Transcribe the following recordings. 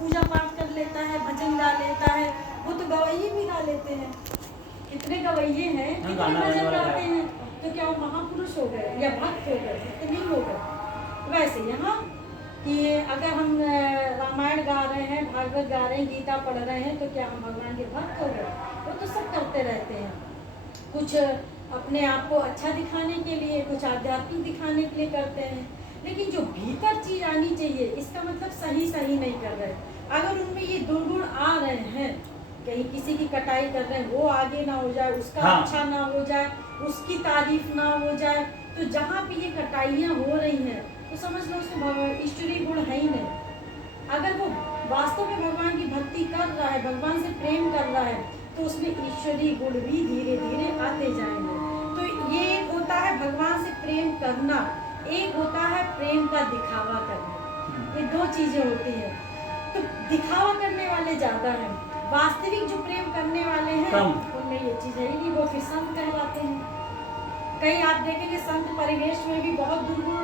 पूजा पाठ कर लेता है, भजन गा लेता है, वो तो गवैये भी गा लेते हैं। कितने गवैये हैं, कितने भजन गाते हैं, तो क्या वो महापुरुष हो गए या भक्त हो गए? तो नहीं हो गए। वैसे यहाँ कि अगर हम रामायण गा रहे हैं, भागवत गा रहे हैं, गीता पढ़ रहे हैं, तो क्या हम भगवान के भक्त हो गए? वो तो सब करते रहते हैं, कुछ अपने आप को अच्छा दिखाने के लिए, कुछ आध्यात्मिक दिखाने के लिए करते हैं, लेकिन जो भीतर चीज आनी चाहिए, इसका मतलब सही नहीं कर रहे। अगर उनमें ये दुर्गुण आ रहे हैं, कहीं किसी की कटाई कर रहे हैं, वो आगे ना हो जाए, उसका अच्छा ना हो जाए, उसकी तारीफ ना हो जाए, तो जहाँ पे ये कटाइयाँ हो रही हैं, तो समझ लो उसमें ईश्वरीय गुण है ही नहीं। अगर वो वास्तव में भगवान की भक्ति कर रहा है, भगवान से प्रेम कर रहा है, तो उसमें ईश्वरीय गुण भी धीरे धीरे आते जाएंगे। तो ये एक होता है भगवान से प्रेम करना, एक होता है प्रेम का दिखावा करना। ये दो चीजें होती हैं। तो दिखावा करने वाले ज्यादा हैं, वास्तविक जो प्रेम करने वाले हैं उनमें ये चीज है ही नहीं, वो फिर संत कहलाते हैं। कई आप देखेंगे संत परिवेश में भी बहुत दुर्गुण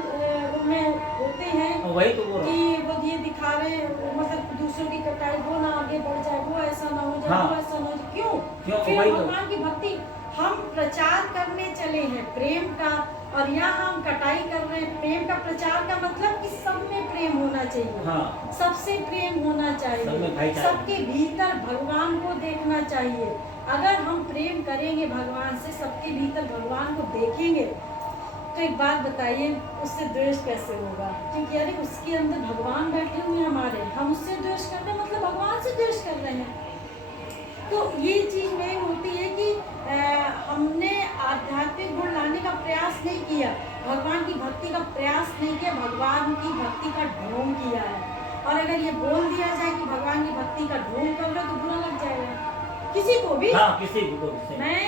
उनमें होते हैं, वही तो कि वो ये दिखा रहे हैं, मतलब दूसरों की कटाई, वो ना आगे बढ़ जाए, वो ऐसा ना हो जाए, वो ऐसा ना हो जाए। क्यों? फिर भगवान की भक्ति हम प्रचार करने चले हैं प्रेम का, और यहाँ हम कटाई कर रहे हैं। प्रेम का प्रचार का मतलब कि सब में प्रेम होना चाहिए, सबसे प्रेम होना चाहिए, सबके भीतर भगवान को देखना चाहिए। अगर हम प्रेम करेंगे भगवान से, सबके भीतर भगवान को देखेंगे, तो एक बात बताइए, उससे द्वेष कैसे होगा? क्योंकि अरे उसके अंदर भगवान बैठे हुए हैं हमारे, हम उससे द्वेष कर रहे हैं, मतलब भगवान से द्वेष कर रहे हैं। तो ये चीज में होती है कि हमने आध्यात्मिक गुण लाने का प्रयास नहीं किया, भगवान की भक्ति का प्रयास नहीं किया, भगवान की भक्ति का ढोंग किया है। और अगर ये बोल दिया जाए कि भगवान की भक्ति का ढोंग कर रहे हो, तो बुरा लग जाएगा किसी को भी। किसी को भी। मैं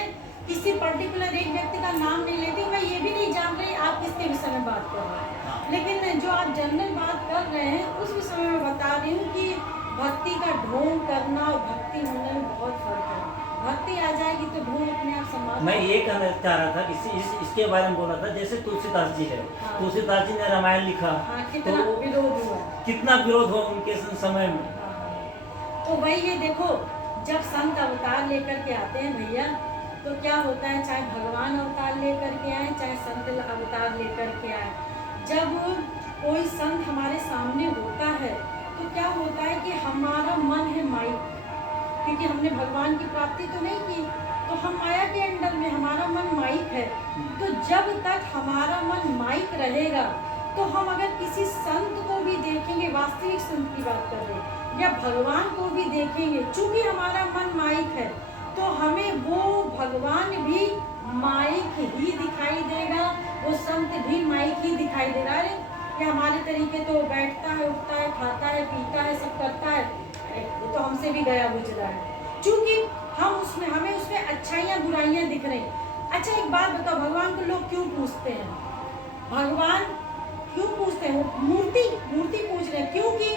किसी पर्टिकुलर एक व्यक्ति का नाम नहीं लेती, मैं ये भी नहीं जान रही आप किसके विषय में बात कर रहे हैं, लेकिन जो आप जनरल बात कर रहे हैं उस विषय में बता रही हूँ कि भक्ति का ढोंग करना और भक्ति होने में बहुत फर्क है। भक्ति आ जाएगी तो ढोंग अपने आप समाप्त। मैं ये कहना चाह रहा था, इसके बारे में बोला था, जैसे तुलसीदास जी है, तुलसीदास जी ने रामायण लिखा, कितना विरोध हुआ, कितना विरोध हुआ उनके समय में। तो वही ये देखो, जब संत अवतार लेकर के आते हैं भैया, तो क्या होता है, चाहे भगवान अवतार लेकर के आए, चाहे संत अवतार लेकर के आए, जब कोई संत हमारे सामने होता है, तो क्या होता है कि हमारा मन है माइक, क्योंकि हमने भगवान की प्राप्ति तो नहीं की, तो हम माया के अंडर में, हमारा मन माइक है। तो जब तक हमारा मन माइक रहेगा, तो हम अगर किसी संत को भी देखेंगे, वास्तविक संत की बात कर रहे हैं, या भगवान को भी देखेंगे, चूंकि हमारा मन माइक है, तो हमें वो भगवान भी माइक ही दिखाई देगा, वो संत भी माइक ही दिखाई देगा। अरे ये हमारे तरीके तो बैठता है, उठता है, खाता है, पीता है, सब करता है, वो तो हमसे भी गया गुजरा है, क्योंकि हमें उसमें अच्छाइयाँ बुराइयाँ दिख रही। अच्छा एक बात बताओ, भगवान को लोग क्यों पूछते हैं? भगवान क्यों पूछते हैं? वो मूर्ति पूछ रहे हैं, क्योंकि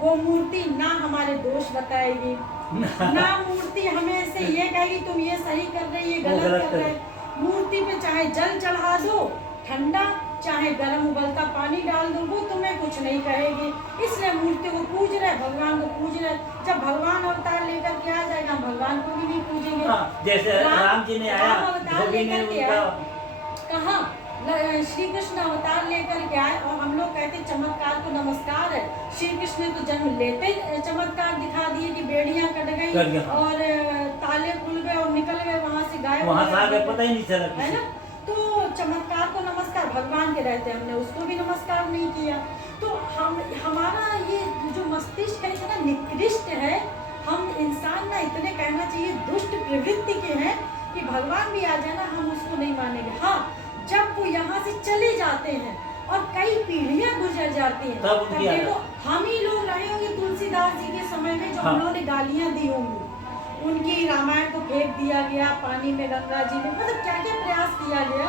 वो मूर्ति ना हमारे दोष बताएगी, ना मूर्ति हमें से ये कहेगी तुम ये सही कर रहे, ये गलत कर रहे। मूर्ति पे चाहे जल चढ़ा दो ठंडा, चाहे गर्म उबलता पानी डाल दो, वो तुम्हें कुछ नहीं कहेगी। इसलिए मूर्ति को पूज रहे, भगवान को पूज रहे। जब भगवान अवतार लेकर के आ जाएगा, भगवान को भी नहीं पूजेंगे। जैसे राम जी ने आया, धोबी ने उनका कहा, श्री कृष्ण अवतार लेकर के आए, और हम लोग कहते चमत्कार को नमस्कार है। श्री कृष्ण ने तो जन्म लेते चमत्कार दिखा दिए कि बेड़ियां कट गई और ताले खुल गए और निकल गए, वहां से गायब, वहां से आगे पता ही नहीं चला, है ना। तो चमत्कार को नमस्कार, भगवान के रहते हमने उसको भी नमस्कार नहीं किया। तो हमारा ये जो मस्तिष्क है इतना निकृष्ट है, हम इंसान ना इतने कहना चाहिए दुष्ट प्रवृत्ति के हैं कि भगवान भी आ जाए ना, हम उसको नहीं मानेंगे। हाँ, जब वो यहाँ से चले जाते हैं और कई पीढ़ियां गुजर जाती हैं, तब देखो हम ही लोग रहे होंगे तुलसीदास जी के समय में, जो हम लोगों ने गालियां दी होंगी, उनकी रामायण को फेंक दिया गया पानी में, गंगा जी में, मतलब क्या क्या प्रयास किया गया।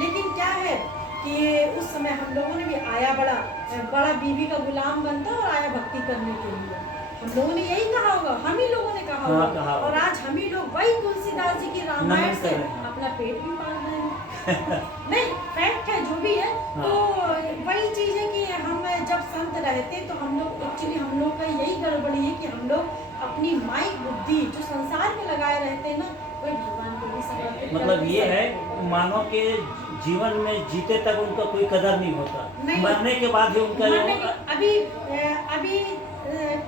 लेकिन क्या है कि उस समय हम लोगों ने भी आया बड़ा बीवी का गुलाम बनता और आया भक्ति करने के लिए। हम लोगों ने यही कहा होगा, हम ही लोगों ने कहा होगा, और आज हम ही लोग वही तुलसीदास जी की रामायण से अपना पेट भी पाल रहे हैं। नहीं, फैक्ट है जो भी है। तो वही चीज है कि हम जब संत रहते तो हम लोग एक्चुअली हम लोग का यही गड़बड़ी हम लोग अपनी माइक बुद्धि जो संसार में लगाए रहते हैं ना, कोई भगवान को भी समर्पित मतलब करके ये सब- है मानव के जीवन में जीते तक उनका कोई कदर नहीं होता, नहीं। मरने के बाद ही उनका मरने के अभी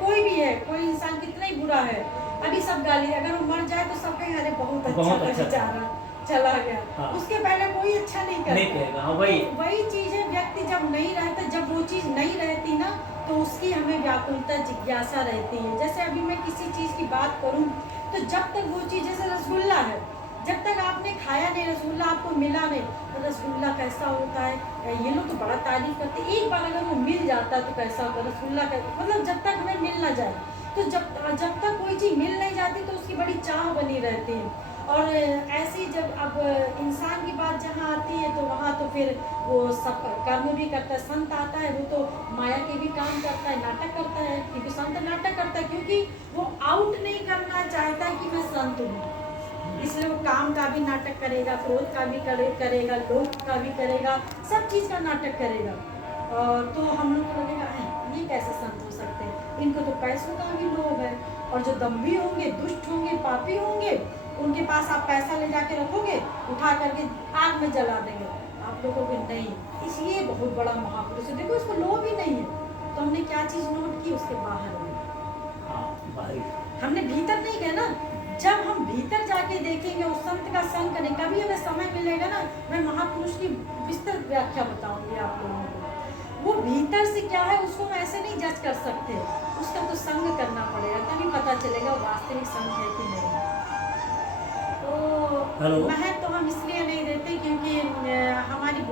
कोई भी है, कोई इंसान कितना ही बुरा है, अभी सब गाली, अगर वो मर जाए तो सब कहेंगे अरे बहुत अच्छा था अच्छा था। बेचारा चला गया। हाँ। उसके पहले कोई अच्छा नहीं करता। नहीं कहेगा। हाँ वही वही चीज है, व्यक्ति जब नहीं रहता, जब वो चीज नहीं रहती ना, तो उसकी हमें व्याकुलता जिज्ञासा रहती है। जैसे अभी मैं किसी चीज की बात करूं, तो जब तक वो चीज, जैसे रसगुल्ला है, जब तक आपने खाया नहीं रसगुल्ला, आपको मिला नहीं, तो रसगुल्ला कैसा होता है, ये लोग तो बड़ा तारीफ करते हैं, एक बार अगर वो मिल जाता है तो कैसा होता है रसगुल्ला का, मतलब जब तक हमें मिल ना जाए, तो जब तक कोई चीज़ मिल नहीं जाती तो उसकी बड़ी चाह बनी रहती है। और ऐसी जब अब इंसान की बात जहाँ आती है, तो वहाँ तो फिर वो सब कर्म भी करता है। संत आता है, वो तो माया के भी काम करता है, नाटक करता है, क्योंकि संत नाटक करता है, क्योंकि वो आउट नहीं करना चाहता है कि मैं संत हूँ, इसलिए वो काम का भी नाटक करेगा, क्रोध का भी करेगा, लोभ का भी करेगा, सब चीज़ का नाटक करेगा। तो हम लोग को लगेगा ये कैसे संत हो सकते हैं, इनको तो पैसों का भी लोभ है, और जो दम्भी होंगे, दुष्ट होंगे, पापी होंगे, उनके पास आप पैसा ले जाके रखोगे, उठा करके आग में जला देंगे, आप लोगों को नहीं, इसलिए बहुत बड़ा महापुरुष है, देखो इसको लोभ ही नहीं है, तो हमने क्या चीज़ नोट की, उसके बाहर में, हमने भीतर नहीं गए ना। जब हम भीतर जाके देखेंगे, उस संत का संग करें, कभी हमें समय मिलेगा ना, मैं महापुरुष की विस्तृत व्याख्या बताऊंगी आप लोगों को। वो भीतर से क्या है उसको हम ऐसे नहीं जज कर सकते, उसका तो संग करना पड़ेगा, तभी पता चलेगा वास्तविक संत है कि नहीं। तो महत्व तो हम इसलिए नहीं देते क्योंकि हमारी